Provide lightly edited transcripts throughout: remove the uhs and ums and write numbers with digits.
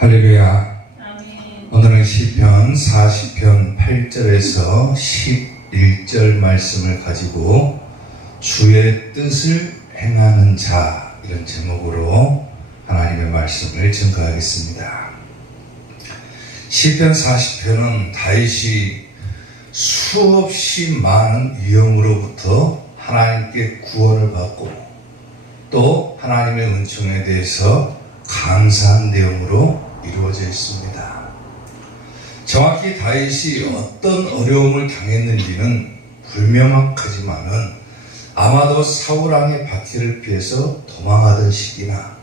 할렐루야. 아멘. 오늘은 시편 40편 8절에서 11절 말씀을 가지고 주의 뜻을 행하는 자, 이런 제목으로 하나님의 말씀을 증거하겠습니다. 시편 40편은 다윗이 수없이 많은 위험으로부터 하나님께 구원을 받고 또 하나님의 은총에 대해서 감사한 내용으로 이루어져 있습니다. 정확히 다윗이 어떤 어려움을 당했는지는 불명확하지만은 아마도 사울왕의 박해를 피해서 도망하던 시기나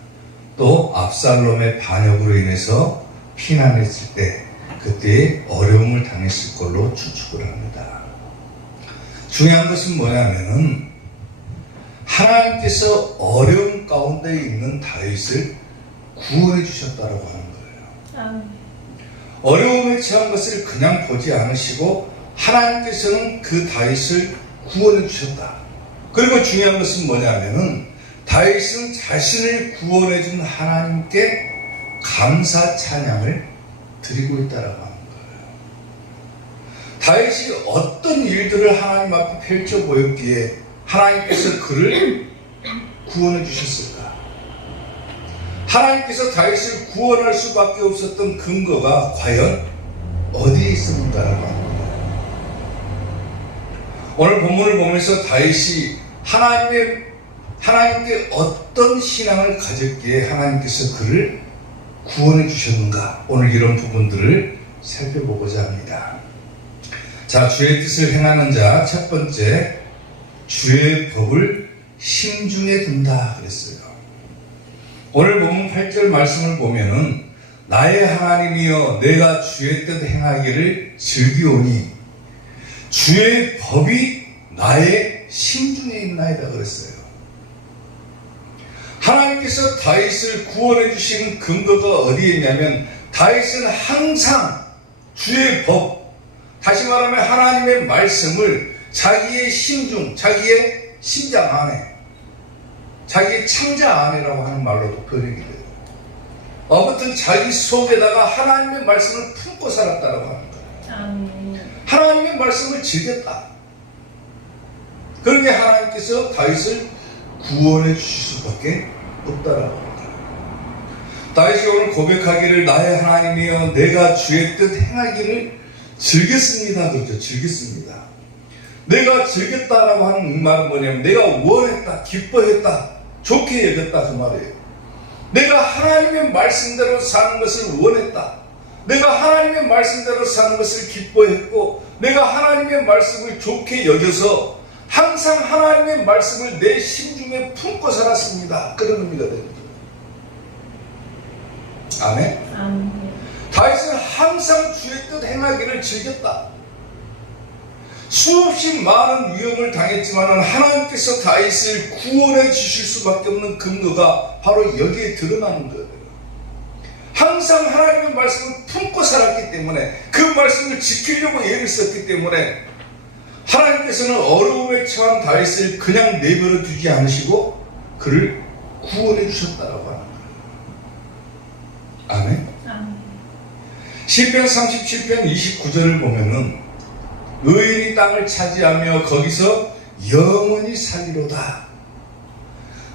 또 압살롬의 반역으로 인해서 피난했을 때 그때 어려움을 당했을 걸로 추측을 합니다. 중요한 것은 뭐냐면은 하나님께서 어려움 가운데 있는 다윗을 구원해 주셨다라고 하는 거예요. 아멘. 어려움에 처한 것을 그냥 보지 않으시고 하나님께서는 그 다윗을 구원해 주셨다. 그리고 중요한 것은 뭐냐면은 다윗은 자신을 구원해 준 하나님께 감사 찬양을 드리고 있다라고 하는 거예요. 다윗이 어떤 일들을 하나님 앞에 펼쳐 보였기에 하나님께서 그를 구원해 주셨을까? 하나님께서 다윗을 구원할 수밖에 없었던 근거가 과연 어디에 있었는가라고 하는 거예요. 오늘 본문을 보면서 다윗이 하나님께 어떤 신앙을 가졌기에 하나님께서 그를 구원해 주셨는가? 오늘 이런 부분들을 살펴보고자 합니다. 자, 주의 뜻을 행하는 자, 첫 번째, 주의 법을 심중에 둔다 그랬어요. 오늘 본문 8절 말씀을 보면은 나의 하나님이여 내가 주의 뜻 행하기를 즐기오니 주의 법이 나의 심중에 있나이다 그랬어요. 하나님께서 다윗을 구원해 주시는 근거가 어디에 있냐면 다윗은 항상 주의 법, 다시 말하면 하나님의 말씀을 자기의 심중, 자기의 심장 안에, 자기의 창자 안에라고 하는 말로도 표현이 돼요. 아무튼 자기 속에다가 하나님의 말씀을 품고 살았다라고 하는 거예요. 아멘. 하나님의 말씀을 즐겼다. 그러게 하나님께서 다윗을 구원해 주실 수밖에 없다라고 합니다. 다윗이 오늘 고백하기를 나의 하나님이여 내가 주의 뜻 행하기를 즐겼습니다. 그렇죠. 즐겼습니다. 내가 즐겼다라고 하는 말은 뭐냐면 내가 원했다, 기뻐했다, 좋게 여겼다 그 말이에요. 내가 하나님의 말씀대로 사는 것을 원했다. 내가 하나님의 말씀대로 사는 것을 기뻐했고 내가 하나님의 말씀을 좋게 여겨서 항상 하나님의 말씀을 내 심중에 품고 살았습니다. 그런 의미가 됩니다. 아멘. 아멘. 다윗은 항상 주의 뜻 행하기를 즐겼다. 수없이 많은 위험을 당했지만 하나님께서 다윗을 구원해 주실 수밖에 없는 근거가 바로 여기에 드러나는 거예요. 항상 하나님의 말씀을 품고 살았기 때문에 그 말씀을 지키려고 애를 썼기 때문에 하나님께서는 어려움에 처한 다윗을 그냥 내버려 두지 않으시고 그를 구원해 주셨다라고 하는 거예요. 아멘. 아멘. 시편 37편 29절을 보면은 의인이 땅을 차지하며 거기서 영원히 살리로다.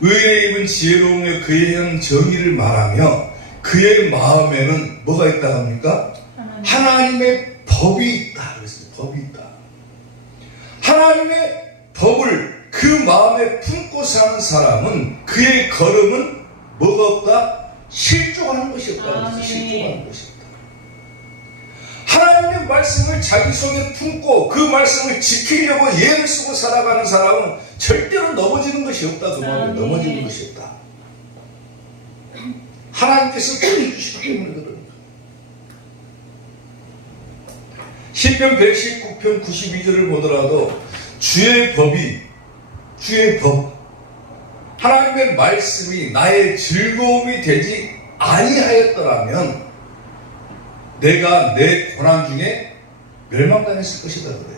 의인의 입은 지혜로우며 그의 혀는 정의를 말하며 그의 마음에는 뭐가 있다 합니까? 하나님의 법이 있다 그랬어요. 법이 있다. 하나님의 법을 그 마음에 품고 사는 사람은 그의 걸음은 뭐가 없다? 실족하는 것이 없다 그랬어요. 실족하는 것이 없다. 하나님의 말씀을 자기 속에 품고 그 말씀을 지키려고 예를 쓰고 살아가는 사람은 절대로 넘어지는 것이 없다. 그 말은 넘어지는 것이 없다. 하나님께서 주시기 때문에 그럽니다. 시편 119편 92절을 보더라도 주의 법, 하나님의 말씀이 나의 즐거움이 되지 아니하였더라면 내가 내 고난 중에 멸망당했을 것이다 그래요.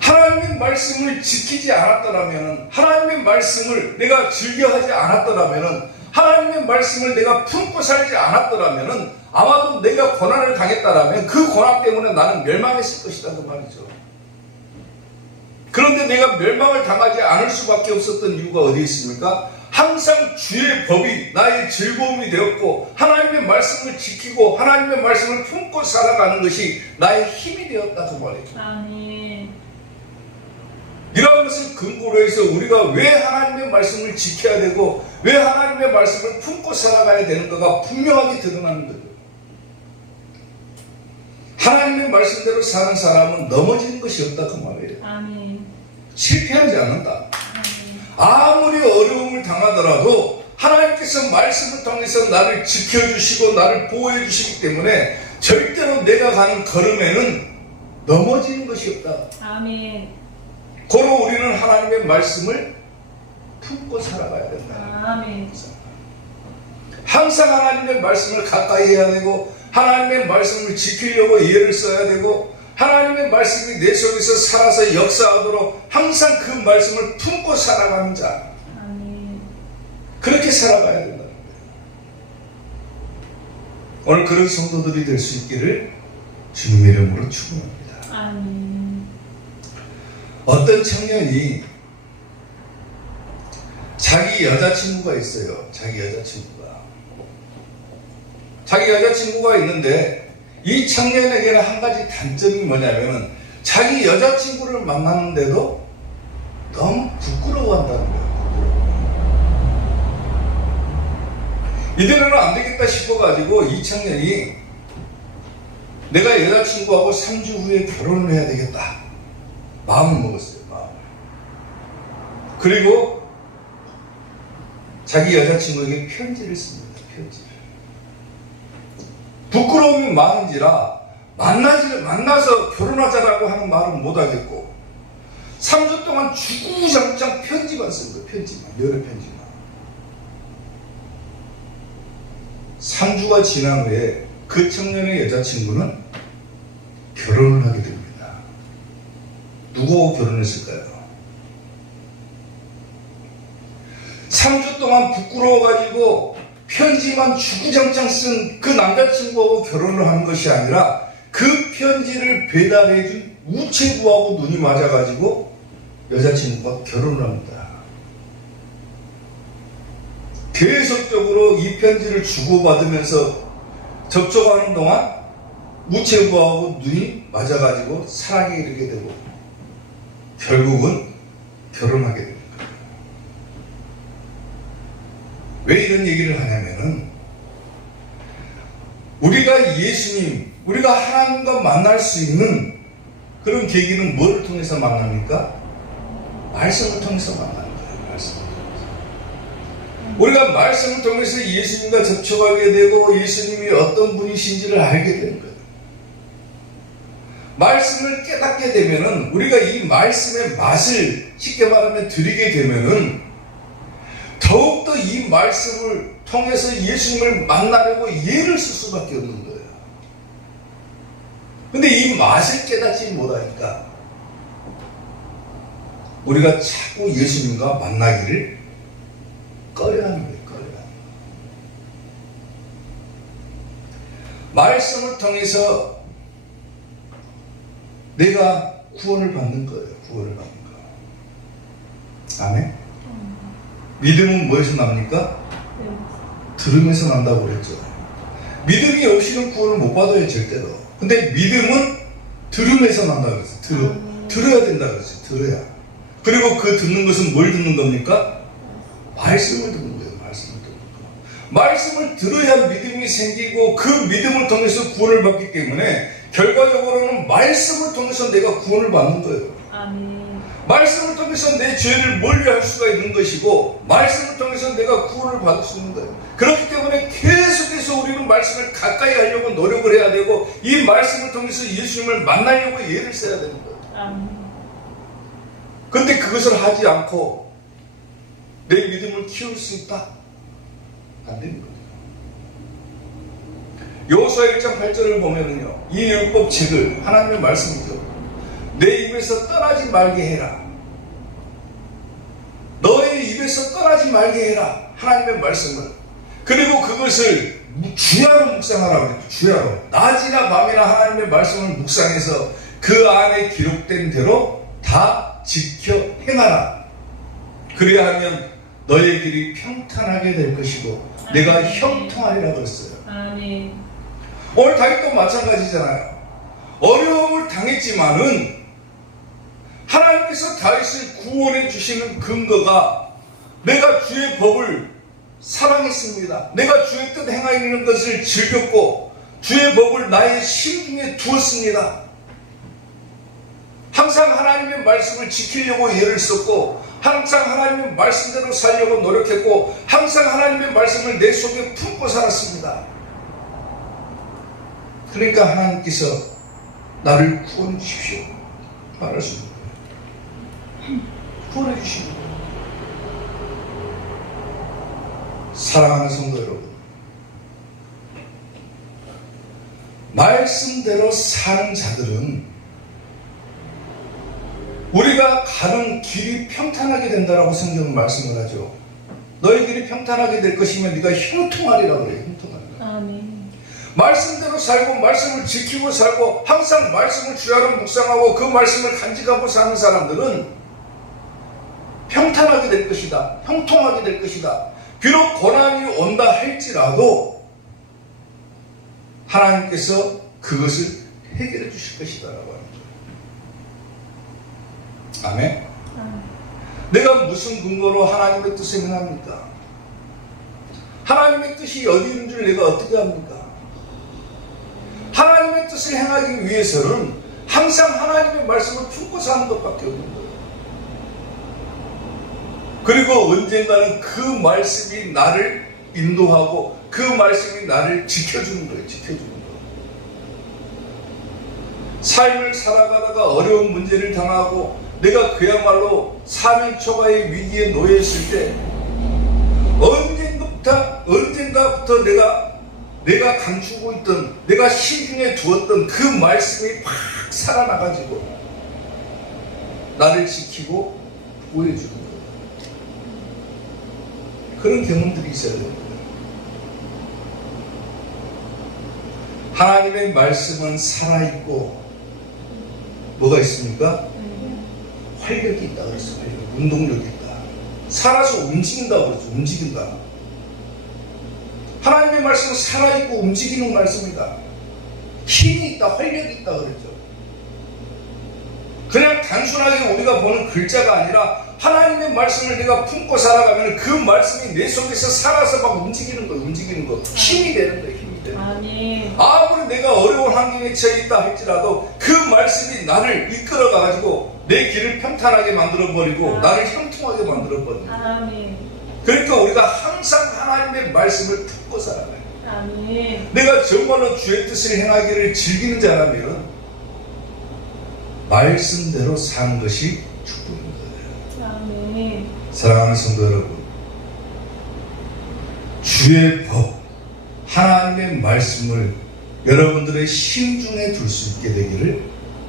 하나님의 말씀을 지키지 않았더라면, 하나님의 말씀을 내가 즐겨하지 않았더라면 하나님의 말씀을 내가 품고 살지 않았더라면 아마도 내가 고난을 당했다라면 그 고난 때문에 나는 멸망했을 것이다 그 말이죠. 그런데 내가 멸망을 당하지 않을 수밖에 없었던 이유가 어디에 있습니까? 항상 주의 법이 나의 즐거움이 되었고 하나님의 말씀을 지키고 하나님의 말씀을 품고 살아가는 것이 나의 힘이 되었다 그 말이죠. 아멘. 이런 것을 근거로 해서 우리가 왜 하나님의 말씀을 지켜야 되고 왜 하나님의 말씀을 품고 살아가야 되는가가 분명하게 드러나는 거죠. 하나님의 말씀대로 사는 사람은 넘어지는 것이 없다 그 말이에요. 아멘. 실패하지 않는다. 아멘. 아무리 어려움을 당하더라도 하나님께서 말씀을 통해서 나를 지켜주시고 나를 보호해 주시기 때문에 절대로 내가 가는 걸음에는 넘어지는 것이 없다. 아멘. 고로 우리는 하나님의 말씀을 품고 살아가야 된다. 아멘. 항상 하나님의 말씀을 가까이 해야 되고 하나님의 말씀을 지키려고 예를 써야 되고 하나님의 말씀이 내 속에서 살아서 역사하도록 항상 그 말씀을 품고 살아가는 자. 아멘. 그렇게 살아가야 된다는 거예요. 오늘 그런 성도들이 될 수 있기를 주님의 이름으로 축원합니다. 아멘. 어떤 청년이 자기 여자친구가 있어요. 자기 여자친구가 있는데 이 청년에게는 한 가지 단점이 뭐냐면 자기 여자친구를 만나는데도 너무 부끄러워한다는 거예요. 이대로는 안 되겠다 싶어가지고 이 청년이 내가 여자친구하고 3주 후에 결혼을 해야 되겠다 마음을 먹었어요. 그리고 자기 여자친구에게 편지를 씁니다. 편지를. 부끄러움이 많은지라 만나서 결혼하자라고 하는 말은 못하겠고 3주 동안 주구장창 편지만 쓴 거예요. 편지만. 여러 편지만. 3주가 지난 후에 그 청년의 여자친구는 결혼을 하게 됩니다. 누구하고 결혼했을까요? 3주 동안 부끄러워가지고 편지만 주구장창 쓴 그 남자친구하고 결혼을 하는 것이 아니라 그 편지를 배달해준 우체부하고 눈이 맞아가지고 여자친구가 결혼을 합니다. 계속적으로 이 편지를 주고받으면서 접촉하는 동안 우체부하고 눈이 맞아가지고 사랑에 이르게 되고 결국은 결혼하게 됩니다. 왜 이런 얘기를 하냐면은 우리가 예수님, 우리가 하나님과 만날 수 있는 그런 계기는 뭐를 통해서 만납니까? 말씀을 통해서 만나는 거예요. 말씀을 통해서. 우리가 말씀을 통해서 예수님과 접촉하게 되고 예수님이 어떤 분이신지를 알게 되는 거예요. 말씀을 깨닫게 되면은 우리가 이 말씀의 맛을 쉽게 말하면 드리게 되면은 더욱더 이 말씀을 통해서 예수님을 만나려고 예를 쓸 수밖에 없는 거예요. 근데 이 맛을 깨닫지 못하니까 우리가 자꾸 예수님과 만나기를 꺼려하는 거예요. 말씀을 통해서 내가 구원을 받는 거예요. 구원을 받는 거. 아멘? 믿음은 뭐에서 납니까? 들음에서 난다고 그랬죠. 믿음이 없이는 구원을 못 받아요. 절대로. 근데 믿음은 들음에서 난다고 그랬어요. 들어야 된다고 그랬어요. 들어야. 그리고 그 듣는 것은 뭘 듣는 겁니까? 말씀을 듣는 거예요. 말씀을 듣는 거. 말씀을 들어야 믿음이 생기고 그 믿음을 통해서 구원을 받기 때문에 결과적으로는 말씀을 통해서 내가 구원을 받는 거예요. 아멘. 말씀을 통해서 내 죄를 멀리할 수가 있는 것이고 말씀을 통해서 내가 구원을 받을 수 있는 거예요. 그렇기 때문에 계속해서 우리는 말씀을 가까이 하려고 노력을 해야 되고 이 말씀을 통해서 예수님을 만나려고 예를 써야 되는 거예요. 아멘. 그런데 그것을 하지 않고 내 믿음을 키울 수 있다? 안 되는 거예요. 여호수아 1장 8절을 보면은요, 이 율법책을 하나님의 말씀이죠. 내 입에서 떠나지 말게 해라. 너의 입에서 떠나지 말게 해라. 하나님의 말씀을. 그리고 그것을 주야로 묵상하라고 그랬죠. 주야로. 낮이나 밤이나 하나님의 말씀을 묵상해서 그 안에 기록된 대로 다 지켜 행하라. 그래야 하면 너의 길이 평탄하게 될 것이고 내가 형통하리라 그랬어요. 아멘. 오늘 다윗도 마찬가지잖아요. 어려움을 당했지만은 하나님께서 다윗을 구원해 주시는 근거가 내가 주의 법을 사랑했습니다. 내가 주의 뜻 행하는 것을 즐겼고 주의 법을 나의 심중에 두었습니다. 항상 하나님의 말씀을 지키려고 애를 썼고 항상 하나님의 말씀대로 살려고 노력했고 항상 하나님의 말씀을 내 속에 품고 살았습니다. 그러니까 하나님께서 나를 구원해 주십시오 말할 수 있는 거예요. 구원해 주시는 거예요. 사랑하는 성도 여러분, 말씀대로 사는 자들은 우리가 가는 길이 평탄하게 된다라고 성경은 말씀을 하죠. 너의 길이 평탄하게 될 것이면 네가 형통하리라고 그래요. 형통하리라. 아멘. 말씀대로 살고 말씀을 지키고 살고 항상 말씀을 주야로 묵상하고 그 말씀을 간직하고 사는 사람들은 평탄하게 될 것이다. 형통하게 될 것이다. 비록 고난이 온다 할지라도 하나님께서 그것을 해결해 주실 것이다라고 하는 거예요. 아멘. 내가 무슨 근거로 하나님의 뜻을 행합니까? 하나님의 뜻이 어디 있는 줄 내가 어떻게 합니까? 하나님의 뜻을 행하기 위해서는 항상 하나님의 말씀을 품고 사는 것밖에 없는 거예요. 그리고 언젠가는 그 말씀이 나를 인도하고 그 말씀이 나를 지켜주는 거예요. 지켜주는 거예요. 삶을 살아가다가 어려운 문제를 당하고 내가 그야말로 사면초가의 위기에 놓여 있을 때 언젠가부터 내가 감추고 있던 내가 심중에 두었던 그 말씀이 팍 살아나가지고 나를 지키고 보여주는 거예요. 그런 경험들이 있어야 됩니다. 하나님의 말씀은 살아있고 뭐가 있습니까? 활력이 있다 그랬어요. 운동력이 있다. 살아서 움직인다고 그랬죠. 움직인다. 하나님의 말씀은 살아있고 움직이는 말씀이다. 힘이 있다. 활력이 있다 그랬죠. 그냥 단순하게 우리가 보는 글자가 아니라 하나님의 말씀을 내가 품고 살아가면 그 말씀이 내 속에서 살아서 막 움직이는 거. 힘이 되는 거예요. 힘이 되는 거예요. 아멘. 아무리 내가 어려운 환경에 처해 있다 할지라도 그 말씀이 나를 이끌어가가지고 내 길을 평탄하게 만들어버리고 나를 형통하게 만들어버리고 아멘. 그러니까 우리가 항상 하나님의 말씀을 품고 살아가요. 아멘. 내가 정말로 주의 뜻을 행하기를 즐기는 자라면 말씀대로 사는 것이 축복인 거예요. 아멘. 사랑하는 성도 여러분, 주의 법, 하나님의 말씀을 여러분들의 심중에 둘 수 있게 되기를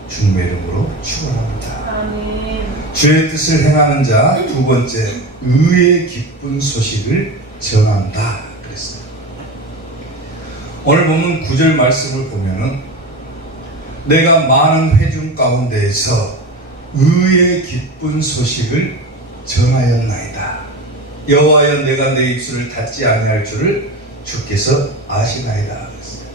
주님의 이름으로 축원합니다. 아멘. 주의 뜻을 행하는 자, 두 번째, 의의 기쁜 소식을 전한다 그랬어요. 오늘 보면 9절 말씀을 보면은 내가 많은 회중 가운데에서 의의 기쁜 소식을 전하였나이다. 여호와여 내가 내 입술을 닫지 아니할 줄을 주께서 아시나이다 그랬어요.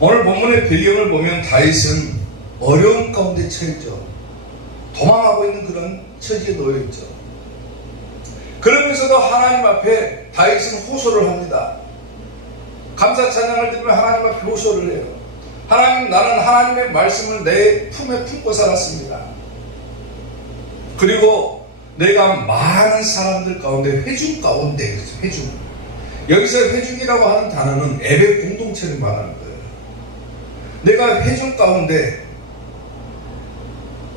오늘 본문의 배경을 보면 다윗은 어려움 가운데 처했죠. 도망하고 있는 그런 처지에 놓여 있죠. 그러면서도 하나님 앞에 다윗은 호소를 합니다. 감사 찬양을 드리며 하나님 앞에 호소를 해요. 하나님, 나는 하나님의 말씀을 내 품에 품고 살았습니다. 그리고 내가 많은 사람들 가운데, 회중 가운데, 회중. 여기서 회중이라고 하는 단어는 예배 공동체를 말하는 거예요. 내가 회중 가운데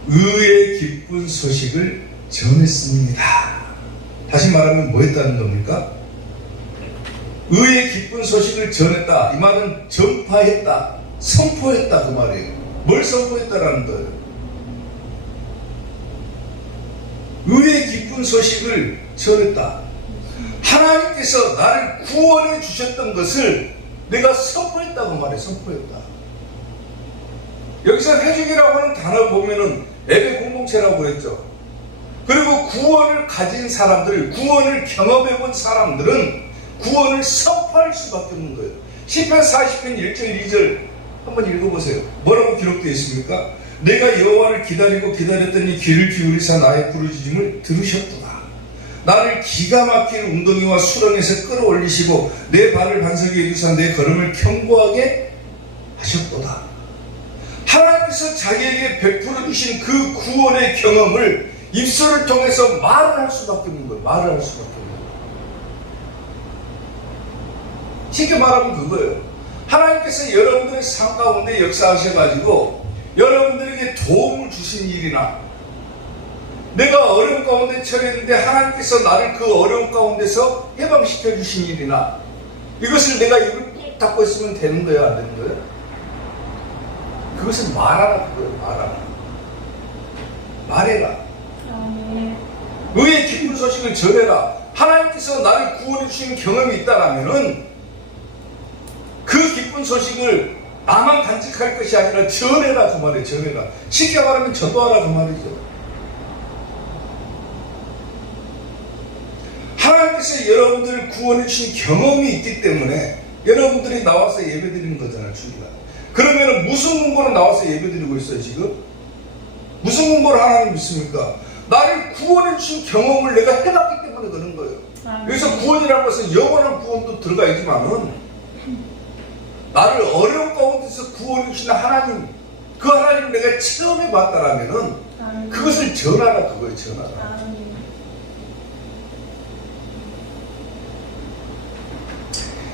의의 기쁜 소식을 전했습니다. 다시 말하면 뭐 했다는 겁니까? 의의 기쁜 소식을 전했다. 이 말은 전파했다. 선포했다 그 말이에요. 뭘 선포했다라는 거예요? 의의 기쁜 소식을 전했다. 하나님께 하나님께서 나를 구원해 주셨던 것을 내가 선포했다고 말해. 선포했다. 여기서 회중이라고 하는 단어 보면은 예배 공동체라고 했죠. 그리고 구원을 가진 사람들, 구원을 경험해 본 사람들은 구원을 선포할 수밖에 없는 거예요. 시편 40편 1절 2절 한번 읽어보세요. 뭐라고 기록되어 있습니까? 내가 여호와를 기다리고 기다렸더니 귀를 기울이사 나의 부르짖음을 들으셨도다. 나를 기가 막힌 웅덩이와 수렁에서 끌어올리시고 내 발을 반석 위에 두사 내 걸음을 견고하게 하셨도다. 하나님께서 자기에게 베풀어 주신 그 구원의 경험을 입술을 통해서 말을 할 수밖에 없는 거예요. 말을 할 수밖에 없는 거예요. 쉽게 말하면 그거예요. 하나님께서 여러분들의 삶 가운데 역사하셔가지고 여러분들에게 도움을 주신 일이나 내가 어려운 가운데 처했는데 하나님께서 나를 그 어려운 가운데서 해방시켜 주신 일이나 이것을 내가 입을 꾹 닫고 있으면 되는 거야, 안 되는 거야? 그것은 말하라 그거예요. 말하라. 말해라. 아멘. 의의 기쁜 소식을 전해라. 하나님께서 나를 구원해 주신 경험이 있다라면은 그 기쁜 소식을 나만 간직할 것이 아니라 전해라 그 말이에요. 전해라. 쉽게 말하면 전도하라 그 말이죠. 하나님께서 여러분들을 구원해 주신 경험이 있기 때문에 여러분들이 나와서 예배드리는 거잖아요. 주일날. 그러면 무슨 근거로 나와서 예배드리고 있어요 지금? 무슨 근거로 하나님 믿습니까? 나를 구원해 주신 경험을 내가 해봤기 때문에 그런 거예요. 여기서 구원이라는 것은 영원한 구원도 들어가 있지만은 나를 어려운 가운데서 구원해 주신 하나님, 그 하나님을 내가 체험해 봤다라면은 그것을 전하라 그거예요. 전하라.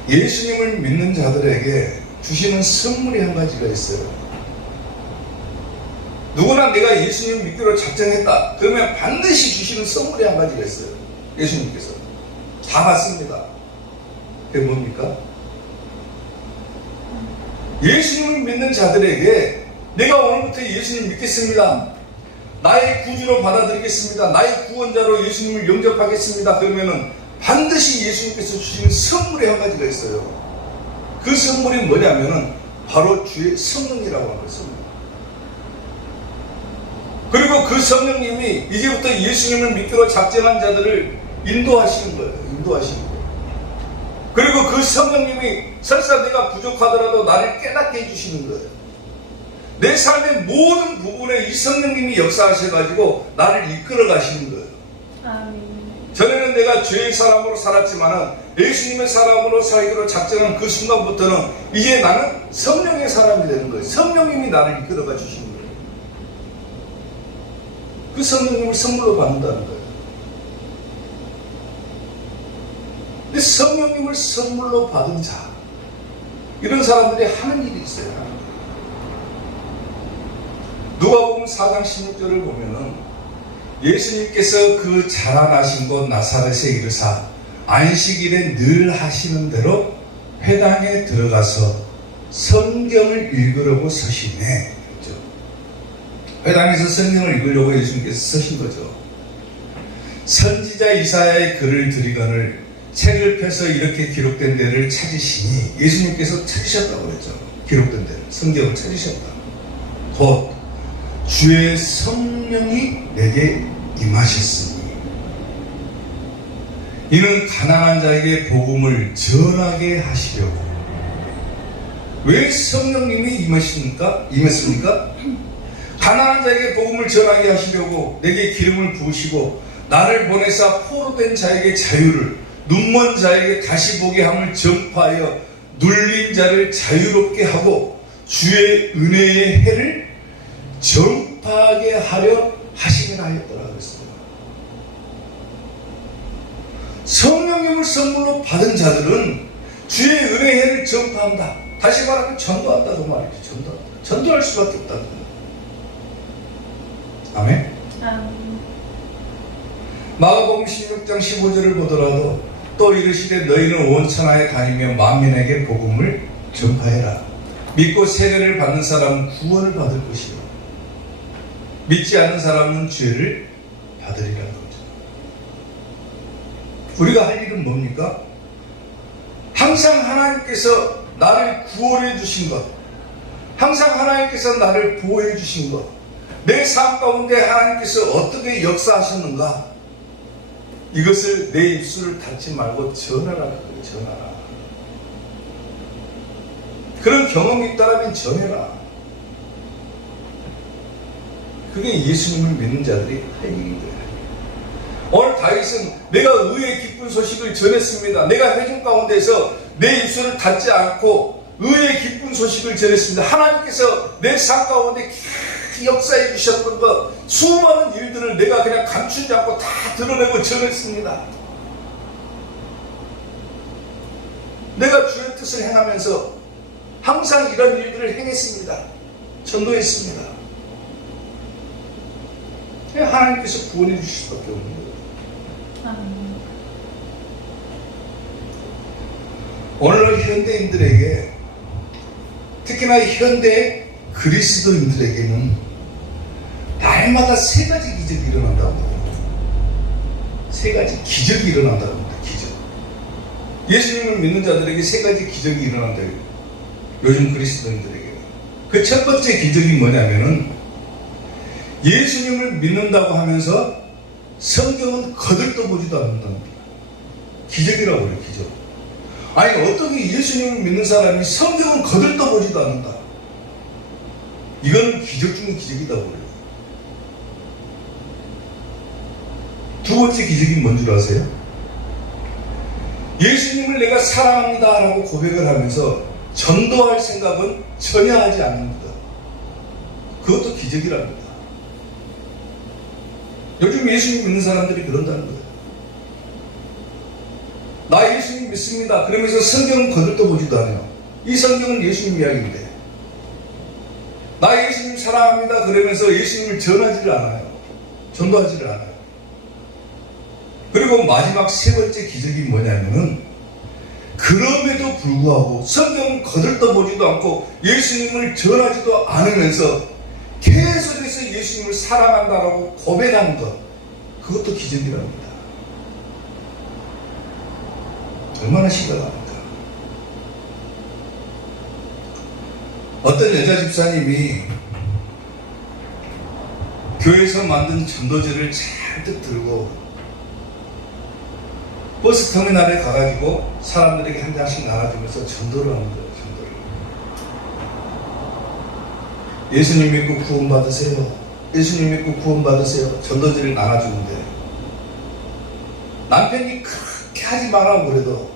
예수님을 믿는 자들에게 주시는 선물이 한 가지가 있어요. 누구나 내가 예수님을 믿기로 작정했다 그러면 반드시 주시는 선물이 한 가지가 있어요. 예수님께서 다 받습니다. 그게 뭡니까? 예수님을 믿는 자들에게 내가 오늘부터 예수님 믿겠습니다, 나의 구주로 받아들이겠습니다, 나의 구원자로 예수님을 영접하겠습니다 그러면은 반드시 예수님께서 주시는 선물이 한 가지가 있어요. 그 선물이 뭐냐면은 바로 주의 성령이라고 하는 거예요. 성령. 그리고 그 성령님이 이제부터 예수님을 믿기로 작정한 자들을 인도하시는 거예요. 인도하시는 거예요. 그리고 그 성령님이 설사 내가 부족하더라도 나를 깨닫게 해주시는 거예요. 내 삶의 모든 부분에 이 성령님이 역사하셔가지고 나를 이끌어 가시는 거예요. 아멘. 전에는 내가 죄의 사람으로 살았지만은 예수님의 사람으로 살기로 작정한 그 순간부터는 이제 나는 성령의 사람이 되는 거예요. 성령님이 나를 이끌어가 주시는 거예요. 그 성령님을 선물로 받는다는 거예요. 근데 성령님을 선물로 받은 자, 이런 사람들이 하는 일이 있어요. 누가복음 4장 16절을 보면은 예수님께서 그 자라나신 곳 나사렛에 이르사 안식일에 늘 하시는 대로 회당에 들어가서 성경을 읽으려고 서시네. 그렇죠? 회당에서 성경을 읽으려고 예수님께서 서신 거죠. 선지자 이사야의 글을 들이거늘 책을 펴서 이렇게 기록된 데를 찾으시니, 예수님께서 찾으셨다고 그랬죠. 기록된 데를, 성경을 찾으셨다. 곧 주의 성령이 내게 임하셨으니 이는 가난한 자에게 복음을 전하게 하시려고. 왜 성령님이 임했습니까? 가난한 자에게 복음을 전하게 하시려고 내게 기름을 부으시고 나를 보내사 포로된 자에게 자유를, 눈먼 자에게 다시 보게 함을 전파하여 눌린 자를 자유롭게 하고 주의 은혜의 해를 전파하게 하려 하심이라 하였더라 그랬습니다. 성령님을 선물로 받은 자들은 주의 은혜의 해를 전파한다. 다시 말하면 전도한다고 말이죠. 전도한다. 전도할 수밖에 없다는 거예요. 아멘. 아멘. 마가복음 16장 15절을 보더라도 또 이르시되 너희는 온 천하에 다니며 만민에게 복음을 전파해라. 믿고 세례를 받는 사람은 구원을 받을 것이요 믿지 않는 사람은 죄를 받으리라는 거죠. 우리가 할 일은 뭡니까? 항상 하나님께서 나를 구원해 주신 것, 항상 하나님께서 나를 보호해 주신 것, 내 삶 가운데 하나님께서 어떻게 역사하셨는가, 이것을 내 입술을 닫지 말고 전하라. 전하라. 그런 경험이 있다면 전해라. 그게 예수님을 믿는 자들이 할 일인 거예요. 오늘 다윗은 내가 의의 기쁜 소식을 전했습니다. 내가 회중 가운데서 내 입술을 닫지 않고 의의 기쁜 소식을 전했습니다. 하나님께서 내 삶 가운데 깊이 역사해 주셨던 것, 수많은 일들을 내가 그냥 감추지 않고 다 드러내고 전했습니다. 내가 주의 뜻을 행하면서 항상 이런 일들을 행했습니다. 전도했습니다. 하나님께서 구원해 주실 수밖에 없는 거예요. 아멘. 오늘날 현대인들에게, 특히나 현대 그리스도인들에게는 날마다 세 가지 기적이 일어난다고 합니다. 세 가지 기적이 일어난다고 합니다. 기적. 예수님을 믿는 자들에게 세 가지 기적이 일어난다고 해요. 요즘 그리스도인들에게. 그 첫 번째 기적이 뭐냐면은, 예수님을 믿는다고 하면서 성경은 거들떠보지도 않는답니다. 기적이라고 그래요. 기적. 아니, 어떻게 예수님을 믿는 사람이 성경은 거들떠보지도 않는다. 이건 기적 중에 기적이라고 그래요. 두 번째 기적이 뭔 줄 아세요? 예수님을 내가 사랑합니다 라고 고백을 하면서 전도할 생각은 전혀 하지 않는다. 그것도 기적이랍니다. 요즘 예수님 믿는 사람들이 그런다는 거예요. 나 예수님 믿습니다. 그러면서 성경은 거들떠보지도 않아요. 이 성경은 예수님 이야기인데. 나 예수님 사랑합니다. 그러면서 예수님을 전하지를 않아요. 전도하지를 않아요. 그리고 마지막 세 번째 기적이 뭐냐면은, 그럼에도 불구하고 성경은 거들떠보지도 않고 예수님을 전하지도 않으면서 계속해서 예수님을 사랑한다라고 고백하는 것, 그것도 기적이랍니다. 얼마나 심각합니까? 어떤 여자 집사님이 교회에서 만든 전도지를 잔뜩 들고 버스터미널에 가가지고 사람들에게 한 장씩 나눠주면서 전도를 하는 거예요. 전도를. 예수님 믿고 구원 받으세요. 예수님 믿고 구원 받으세요. 전도지를 나눠주는데, 남편이 그렇게 하지 말라고 그래도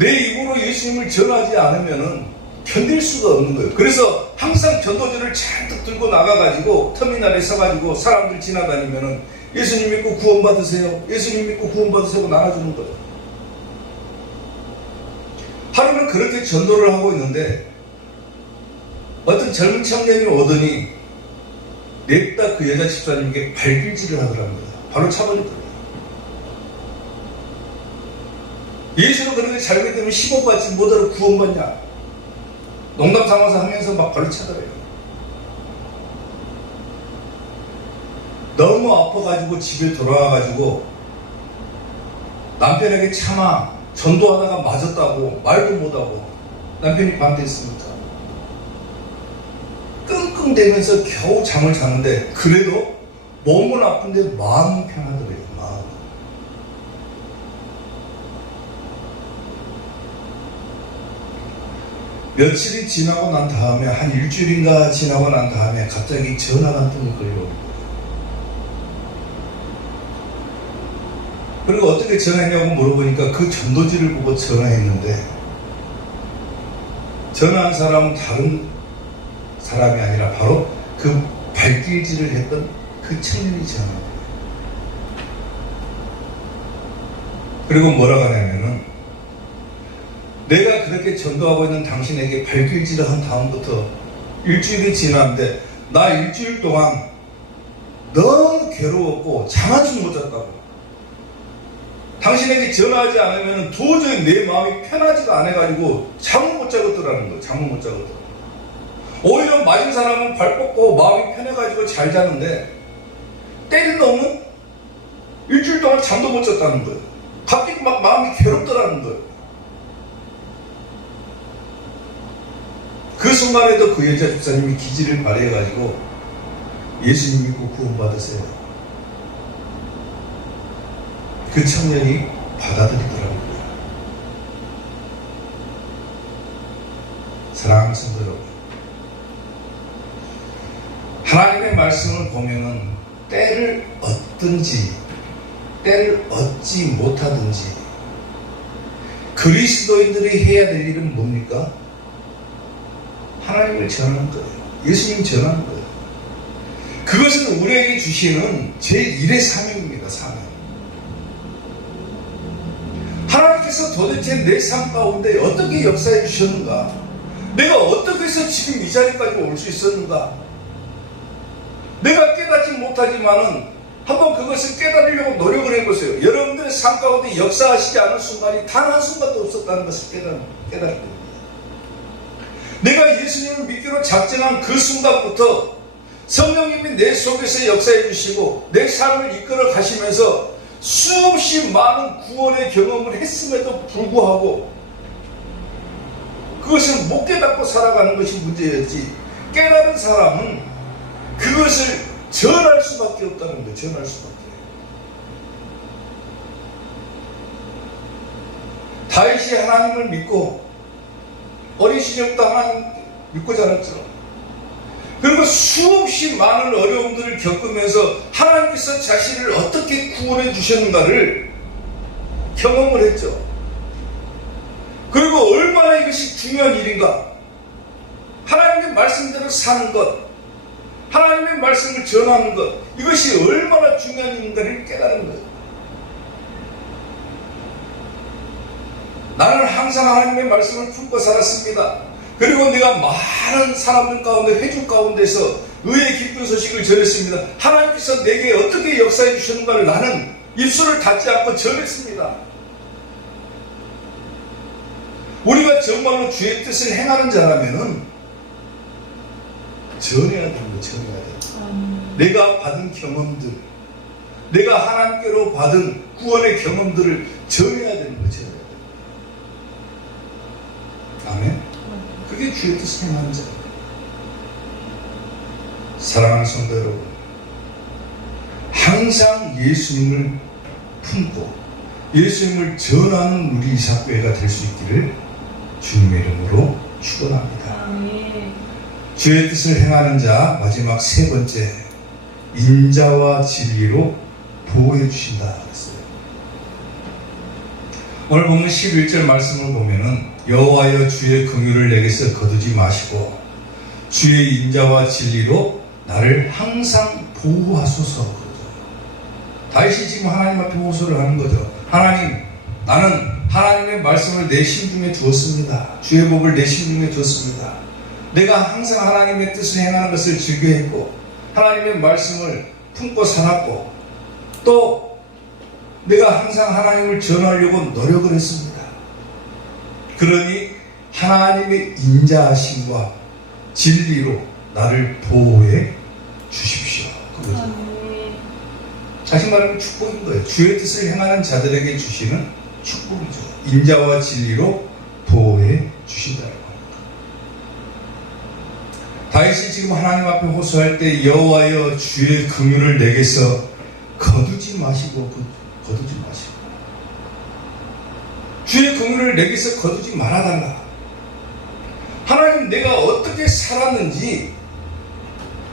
내 입으로 예수님을 전하지 않으면은 견딜 수가 없는 거예요. 그래서 항상 전도지를 잔뜩 들고 나가가지고 터미널에 서가지고 사람들 지나다니면은 예수님 믿고 구원 받으세요. 예수님 믿고 구원 받으세요. 나눠주는 거예요. 하루는 그렇게 전도를 하고 있는데 어떤 젊은 청년이 오더니 냅다 그 여자 집사님께 발길질을 하더랍니다. 바로 차버리더라고요. 예수는 그렇게 잘 믿으면 10억 받지 뭐더러 구원받냐. 농담 삼아서 하면서 막 발로 차더래요. 너무 아파가지고 집에 돌아와가지고 남편에게 차마 전도하다가 맞았다고 말도 못하고 남편이 반대했습니다. 끙끙대면서 겨우 잠을 자는데 그래도 몸은 아픈데 마음은 편하더래요. 마음. 며칠이 지나고 난 다음에, 한 일주일인가 지나고 난 다음에 갑자기 전화가 한 통이 걸려옵니다. 그리고 어떻게 전화했냐고 물어보니까 그 전도지를 보고 전화했는데, 전화한 사람은 다른 사람이 아니라 바로 그 발길질을 했던 그 청년이 전화한 거예요. 그리고 뭐라고 하냐면은, 내가 그렇게 전도하고 있는 당신에게 발길질을 한 다음부터 일주일이 지났는데 나 일주일 동안 너무 괴로웠고 잠 한숨 못 잤다고. 당신에게 전화하지 않으면 도저히 내 마음이 편하지가 않아가지고 잠을 못 자겠더라는 거예요. 잠을 못 자겠더라고요. 오히려 맞은 사람은 발 뻗고 마음이 편해가지고 잘 자는데 때린 놈은 일주일 동안 잠도 못 잤다는 거예요. 갑자기 막 마음이 괴롭더라는 거예요. 그 순간에도 그 여자 집사님이 기지를 발휘해가지고 예수님 믿고 구원받으세요. 그 청년이 받아들이더라고요. 사랑하는 성도 여러분, 하나님의 말씀을 보면은 때를 얻든지 때를 얻지 못하든지 그리스도인들이 해야 될 일은 뭡니까? 하나님을 전하는 거예요. 예수님 전하는 거예요. 그것은 우리에게 주시는 제1의 사명입니다. 사명. 하나님께서 도대체 내 삶 가운데 어떻게 역사해 주셨는가? 내가 어떻게 해서 지금 이 자리까지 올 수 있었는가? 내가 깨닫지 못하지만은 한번 그것을 깨달으려고 노력을 해보세요. 여러분들의 삶 가운데 역사하시지 않은 순간이 단 한순간도 없었다는 것을 깨달을 겁니다. 내가 예수님을 믿기로 작정한 그 순간부터 성령님이 내 속에서 역사해 주시고 내 삶을 이끌어 가시면서 수없이 많은 구원의 경험을 했음에도 불구하고 그것을 못 깨닫고 살아가는 것이 문제였지, 깨달은 사람은 그것을 전할 수밖에 없다는 거예요. 전할 수밖에. 다윗이 하나님을 믿고 어린 시절부터 하나님 믿고 자랐죠. 그리고 수없이 많은 어려움들을 겪으면서 하나님께서 자신을 어떻게 구원해 주셨는가를 경험을 했죠. 그리고 얼마나 이것이 중요한 일인가. 하나님의 말씀대로 사는 것, 하나님의 말씀을 전하는 것, 이것이 얼마나 중요한 일인가를 깨달은 거예요. 나는 항상 하나님의 말씀을 품고 살았습니다. 그리고 내가 많은 사람들 가운데, 회중 가운데서 의의 기쁜 소식을 전했습니다. 하나님께서 내게 어떻게 역사해 주셨는가를 나는 입술을 닫지 않고 전했습니다. 우리가 정말로 주의 뜻을 행하는 자라면은 전해야 됩니다. 전해야 됩니다. 내가 받은 경험들, 내가 하나님께로 받은 구원의 경험들을 전해야 되는 거예요. 전해야 됩니다. 아멘. 그게 주의 뜻을 행하는 자예요. 사랑하는 성도 여러분, 항상 예수님을 품고 예수님을 전하는 우리 이삭교회가 될 수 있기를 주님의 이름으로 축원합니다. 주의 뜻을 행하는 자, 마지막 세 번째, 인자와 진리로 보호해 주신다 그랬어요. 오늘 보면 11절 말씀을 보면은 여호와여 주의 긍휼을 내게서 거두지 마시고 주의 인자와 진리로 나를 항상 보호하소서. 다윗이 지금 하나님 앞에 호소를 하는 거죠. 하나님, 나는 하나님의 말씀을 내 심중에 두었습니다. 주의 법을 내 심중에 두었습니다. 내가 항상 하나님의 뜻을 행하는 것을 즐겨했고 하나님의 말씀을 품고 살았고 또 내가 항상 하나님을 전하려고 노력을 했습니다. 그러니 하나님의 인자하심과 진리로 나를 보호해 주십시오. 그거죠. 다시 말하면 축복인 거예요. 주의 뜻을 행하는 자들에게 주시는 축복이죠. 인자와 진리로 보호해 주신다는 겁니다. 다윗이 지금 하나님 앞에 호소할 때 여호와여 주의 긍휼을 내게서 거두지 마시고 거두지 마시고 주의 긍휼을 내게서 거두지 말아달라. 하나님, 내가 어떻게 살았는지,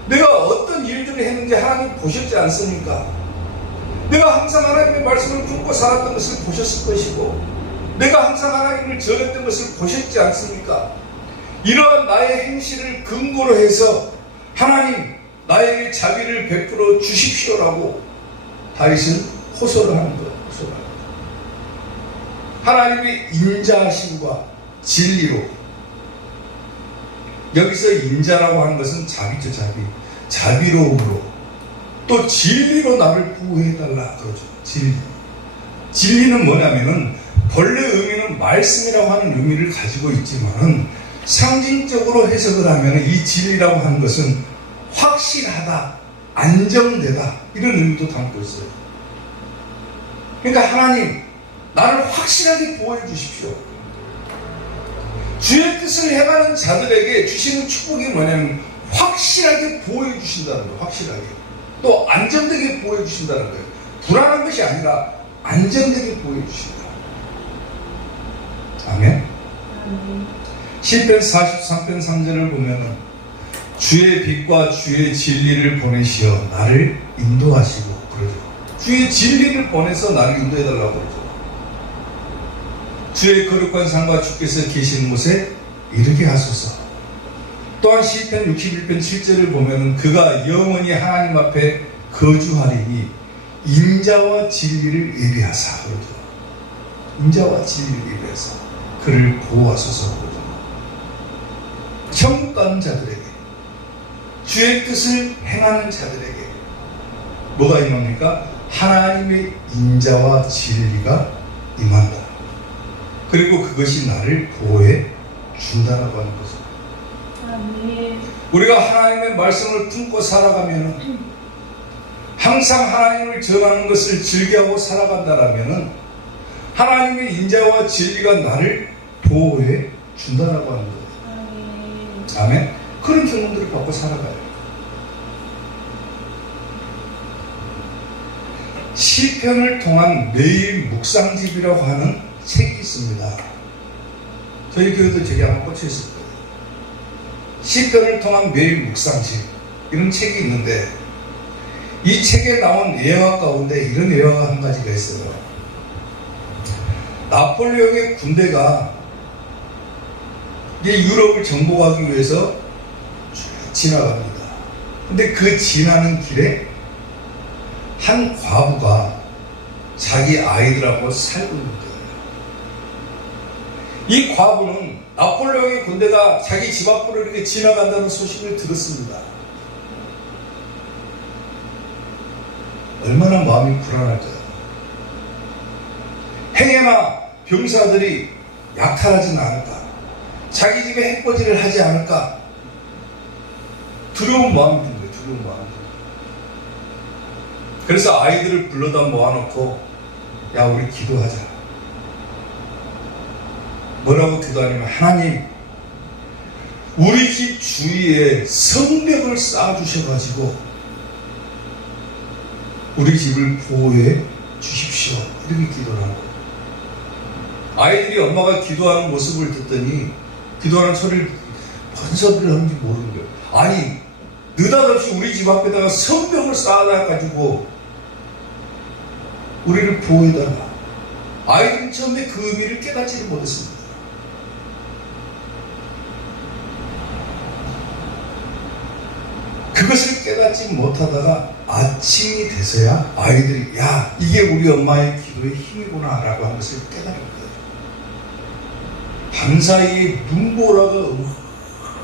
내가 어떤 일들을 했는지 하나님 보셨지 않습니까? 내가 항상 하나님의 말씀을 품고 살았던 것을 보셨을 것이고 내가 항상 하나님을 전했던 것을 보셨지 않습니까? 이러한 나의 행실을 근거로 해서 하나님, 나에게 자비를 베풀어 주십시오라고 다윗은 호소를 하는 거예요. 하나님의 인자하심과 진리로, 여기서 인자라고 하는 것은 자비죠. 자비로움으로, 또 진리로 나를 보호해달라 그러죠. 진리는 뭐냐면은 본래 의미는 말씀이라고 하는 의미를 가지고 있지만은 상징적으로 해석을 하면 이 진리라고 하는 것은 확실하다, 안정되다, 이런 의미도 담고 있어요. 그러니까 하나님, 나를 확실하게 보호해 주십시오. 주의 뜻을 행하는 자들에게 주시는 축복이 뭐냐면 확실하게 보호해 주신다는 거예요. 확실하게. 또 안정되게 보호해 주신다는 거예요. 불안한 것이 아니라 안정되게 보호해 주신다. 아멘. 시편 43편 3절을 보면은 주의 빛과 주의 진리를 보내시어 나를 인도하시고 그러죠. 주의 진리를 보내서 나를 인도해달라고 그러죠. 주의 거룩한 산과 주께서 계신 곳에 이르게 하소서. 또한 시편 61편 7절을 보면은 그가 영원히 하나님 앞에 거주하리니 인자와 진리를 예비하사 그러죠. 인자와 진리를 예비하사 그를 보호하소서 그러죠. 천국 가는 자들에게 주의 뜻을 행하는 자들에게 뭐가 임합니까? 하나님의 인자와 진리가 임한다. 그리고 그것이 나를 보호해 준다라고 하는 거죠. 아멘. 우리가 하나님의 말씀을 품고 살아가면 항상 하나님을 전하는 것을 즐겨하고 살아간다라면 하나님의 인자와 진리가 나를 보호해 준다라고 하는 거예요. 아멘. 그런 경험들을 받고 살아가요. 시편을 통한 매일 묵상집이라고 하는 책이 있습니다. 저희 교회도 저기 한번 꽂혀 있을 거예요. 시편을 통한 매일 묵상집 이런 책이 있는데 이 책에 나온 예화 가운데 이런 예화가 한 가지가 있어요. 나폴레옹의 군대가 유럽을 정복하기 위해서 쭉 지나갑니다. 근데 그 지나는 길에 한 과부가 자기 아이들하고 살고 있는 거예요. 이 과부는 나폴레옹의 군대가 자기 집 앞으로 이렇게 지나간다는 소식을 들었습니다. 얼마나 마음이 불안할까요? 행여나 병사들이 약탈하지는 않을까? 자기 집에 해코지를 하지 않을까? 두려운 마음이 든 거예요. 두려운 마음이. 그래서 아이들을 불러다 모아놓고 야 우리 기도하자. 뭐라고 기도하냐면 하나님 우리 집 주위에 성벽을 쌓아주셔가지고 우리 집을 보호해 주십시오. 이렇게 기도를 하는 거예요. 아이들이 엄마가 기도하는 모습을 듣더니 기도하는 소리를 뭔 소리를 하는지 모르는 거예요. 아니 느닷없이 우리 집 앞에다가 성벽을 쌓아놔가지고 우리를 보호해달라. 아이들은 처음에 그 의미를 깨닫지를 못했습니다. 그것을 깨닫지 못하다가 아침이 돼서야 아이들이 야 이게 우리 엄마의 기도의 힘이구나 라고 하는 것을 깨달은 거예요. 밤사이에 눈보라가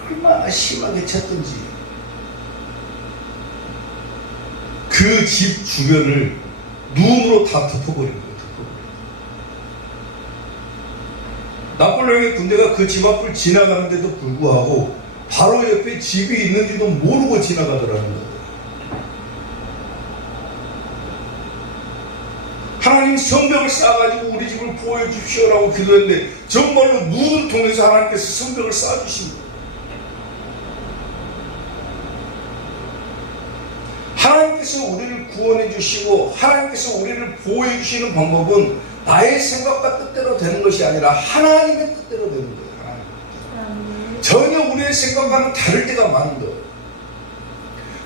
얼마나 심하게 쳤던지 그 집 주변을 눈으로 다 덮어버린 거예요. 나폴레옹의 군대가 그 집 앞을 지나가는데도 불구하고 바로 옆에 집이 있는지도 모르고 지나가더라는 거예요. 하나님 성벽을 쌓아가지고 우리 집을 보호해 주십시오라고 기도했는데 정말로 눈을 통해서 하나님께서 성벽을 쌓아주신 거예요. 하나님께서 우리를 구원해 주시고 하나님께서 우리를 보호해 주시는 방법은 나의 생각과 뜻대로 되는 것이 아니라 하나님의 뜻대로 되는 거예요. 전혀 우리의 생각과는 다를 때가 많은 거예요.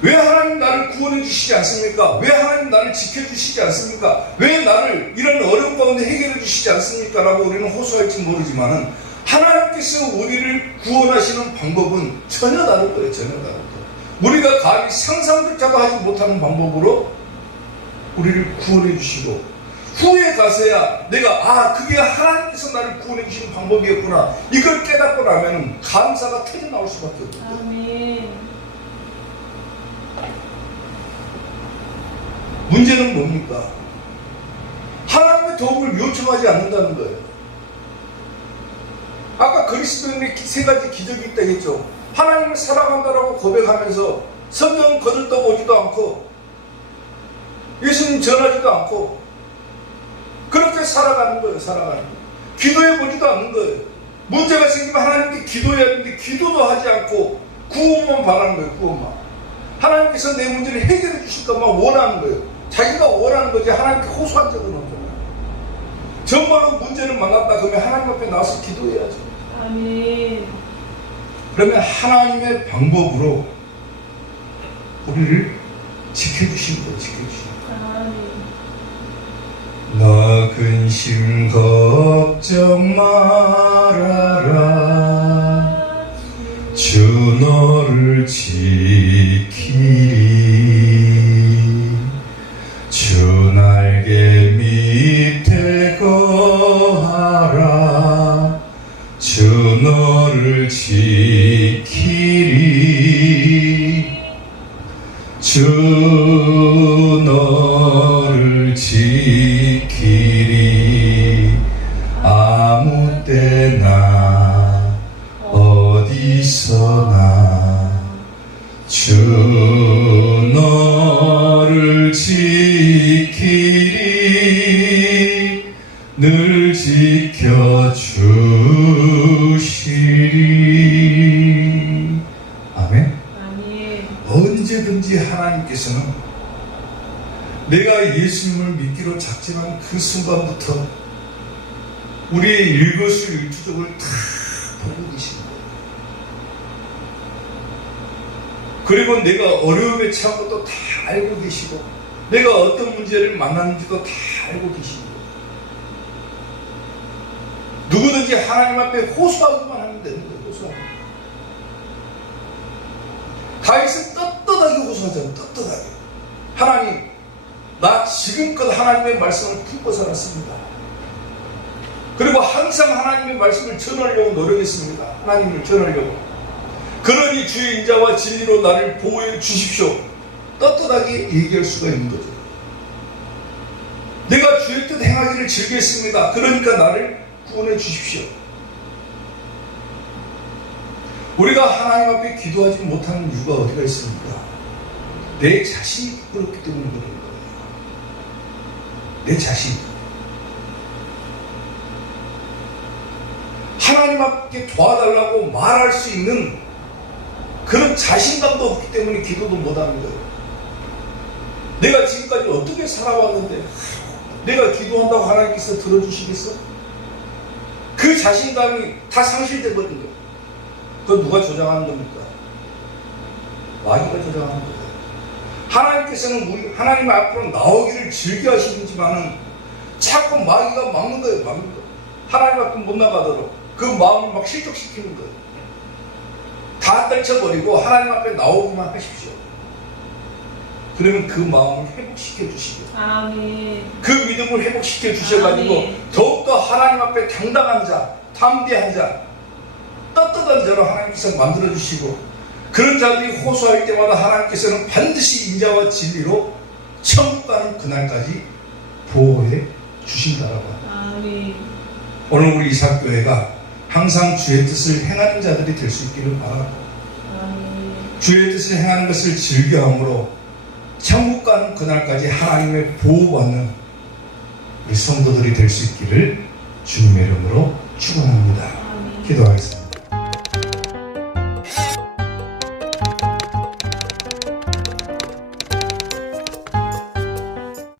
왜 하나님 나를 구원해 주시지 않습니까? 왜 하나님 나를 지켜주시지 않습니까? 왜 나를 이런 어려운 가운데 해결해 주시지 않습니까? 라고 우리는 호소할지 모르지만은 하나님께서 우리를 구원하시는 방법은 전혀 다를 거예요. 전혀 다를 거예요. 우리가 감히 상상조차도 하지 못하는 방법으로 우리를 구원해 주시고 후에 가서야 내가 그게 하나님께서 나를 구원해 주시는 방법이었구나 이걸 깨닫고 나면 감사가 터져나올 수밖에 없거든요. 아멘. 문제는 뭡니까? 하나님의 도움을 요청하지 않는다는 거예요. 아까 그리스도인의 세 가지 기적이 있다 했죠. 하나님을 사랑한다라고 고백하면서 성경 거들떠보지도 않고 예수님 전하지도 않고 그렇게 살아가는 거예요. 살아가는 거예요. 기도해 보지도 않는 거예요. 문제가 생기면 하나님께 기도해야 되는데 기도도 하지 않고 구원만 바라는 거예요. 구원만. 하나님께서 내 문제를 해결해 주실 것만 원하는 거예요. 자기가 원하는 거지 하나님께 호소한 적은 없잖아요. 정말로 문제를 만났다 그러면 하나님 앞에 나와서 기도해야죠. 아멘. 그러면 하나님의 방법으로 우리를 지켜주신 거예요. 지켜주신 거예요. 아멘. 나 근심 걱정 말아라 주 너를 지키리 주 날개 밑에 거하라 주 너를 지키리 주 너를 지키리 아무 때나 어디서나 주 너를 지키리 늘 지켜주시리. 아멘. 아멘. 언제든지 하나님께서는 내가 예수님을 믿기로 작정한 그 순간부터 우리의 일거수일투족을 다 보고 계신 거예요. 그리고 내가 어려움에 처한 것도 다 알고 계시고 내가 어떤 문제를 만났는지도 다 알고 계시고 누구든지 하나님 앞에 호소하기만 하면 되는 거예요. 호소하기. 다윗은 떳떳하게 호소하잖아요. 떳떳하게. 하나님, 나 지금껏 하나님의 말씀을 품고 살았습니다. 그리고 항상 하나님의 말씀을 전하려고 노력했습니다. 하나님을 전하려고. 그러니 주의 인자와 진리로 나를 보호해 주십시오. 떳떳하게 얘기할 수가 있는 거죠. 내가 주의 뜻 행하기를 즐겼습니다. 그러니까 나를 구원해 주십시오. 우리가 하나님 앞에 기도하지 못하는 이유가 어디가 있습니까? 내 자신이 부끄럽기 때문에 그런 거예요. 내 자신. 하나님 앞에 도와달라고 말할 수 있는 그런 자신감도 없기 때문에 기도도 못하는 거예요. 내가 지금까지 어떻게 살아왔는데 내가 기도한다고 하나님께서 들어주시겠어? 그 자신감이 다 상실돼 버린 거예요. 그건 누가 조장하는 겁니까? 마귀가 조장하는 거예요. 하나님께서는 우리 하나님 앞으로 나오기를 즐겨 하시는지만은 자꾸 마귀가 막는 거예요. 막는 거. 하나님 앞에 못 나가도록 그 마음을 막 실족시키는 거예요. 다 떨쳐버리고 하나님 앞에 나오기만 하십시오. 그러면 그 마음을 회복시켜 주시고 아멘. 그 믿음을 회복시켜 주셔가지고 아멘. 더욱더 하나님 앞에 당당한 자, 담대한 자, 떳떳한 자로 하나님께서 만들어 주시고 그런 자들이 호소할 때마다 하나님께서는 반드시 인자와 진리로 천국 가는 그날까지 보호해 주신다라고 합니다. 아멘. 오늘 우리 이삭교회가 항상 주의 뜻을 행하는 자들이 될 수 있기를 바랍니다. 아멘. 주의 뜻을 행하는 것을 즐겨함으로 천국 가는 그날까지 하나님의 보호받는 우리 성도들이 될 수 있기를 주님의 이름으로 축원합니다. 아멘. 기도하겠습니다.